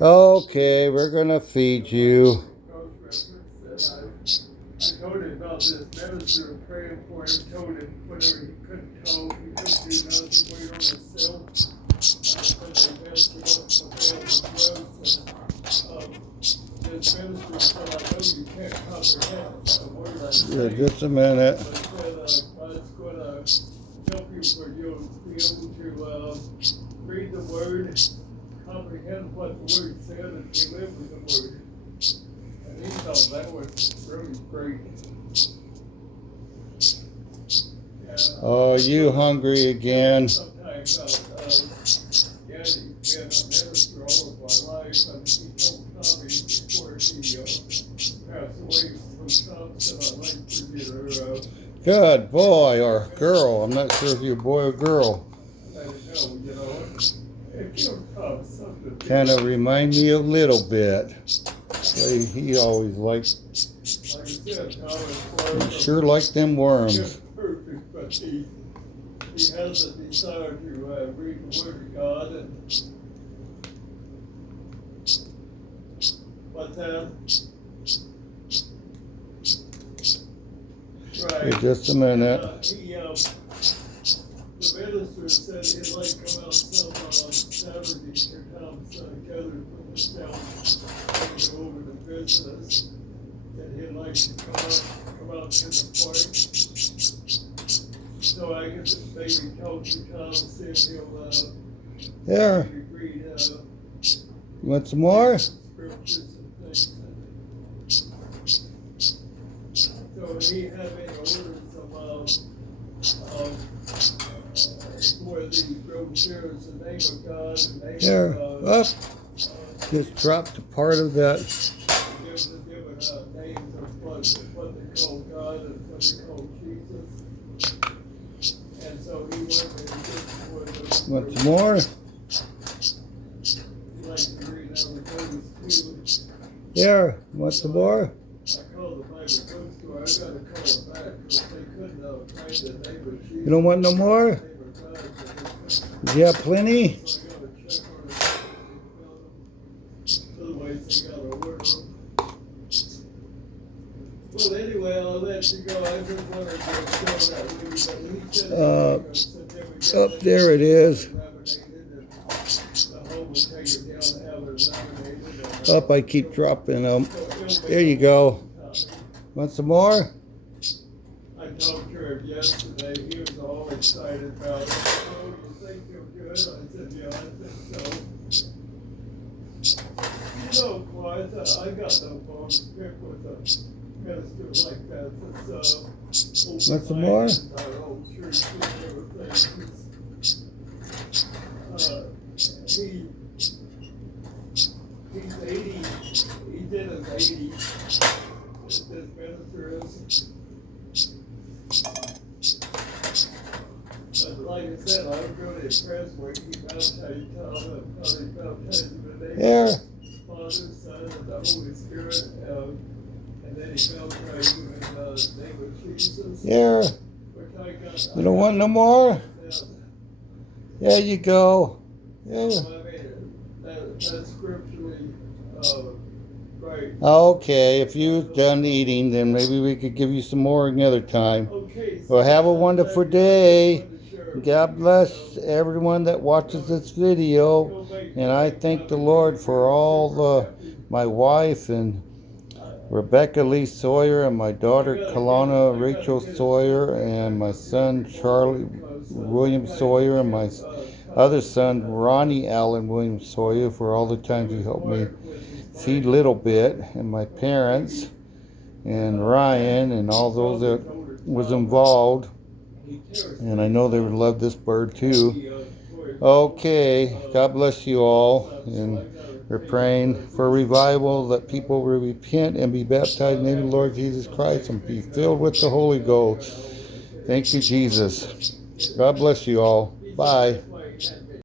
Okay, we're gonna feed you. I told him about this minister praying for him, told him whenever he couldn't talk, he couldn't do nothing, wait on himself. Said they asked him what the this minister said, I know you can't comprehend a word I say. Yeah, just a minute. But said, God's going to help you where you'll be able to read the word, comprehend what the word said, and live with the word. And he thought that was really great. Oh, you hungry again? Sometimes, yeah, he's been a minister all of my life. I mean, he told Tommy before he passed away from something I'd like for you to Good boy or girl. I'm not sure if you're a boy or girl. let him know, you know. If you'll come, something. Kind of remind me a little bit. He always liked, Like I said, Thomas sure liked them worms. perfect, but he has a desire to read the Word of God. And what's that? Right. Hey, just a minute. The minister said he'd like to come out some Saturday to come together from this town and go over to business. And he'd like to come out to the park. So I guess maybe talk to Tom and see if he'll There. read You want some more? scriptures and things. So he had me order some for the brochures, the name of God, the name There. of Up. Just dropped a part of that. gives the different names of what they call God and what they call Jesus. And so he went and for the Want some more? he likes to read out of those too. There. Want some more? I called the Bible bookstore. I gotta call it back because they couldn't find the name of Jesus. You don't want no more? Do you have plenty? Well, anyway, I'll let you go. I just wanted to show that we Up there it is. Up, I keep dropping them. There you go. Want some more? I talked to her yesterday. He was all excited about it. Oh, you think you're good? I said, yeah, I think so. You know, Clyde, I got no bone to pick with a minister like that. That's Want some more? our old church and everything. He's 80. He did his 80. This minister is. But like I said, I would go to his press where he baptized Tom, he baptized in the name There. of the Father, Son, and the Holy Spirit, and then he baptized him in the name of Jesus. There. You don't want no more? There you go. Yeah. I mean, that's scripturally right. Okay, if you're done eating, then maybe we could give you some more another time. Okay. Well, have a wonderful day. God bless everyone that watches this video. And I thank the Lord for all my wife and Rebecca Lee Sawyer and my daughter Kalana Rachel Sawyer and my son Charlie William Sawyer and my other son Ronnie Allen William Sawyer for all the times he helped me see Little Bit, and my parents and Ryan and all those that was involved. And I know they would love this bird too. Okay, God bless you all. And we're praying for revival, that people will repent and be baptized in the name of the Lord Jesus Christ and be filled with the Holy Ghost. Thank you, Jesus. God bless you all. Bye.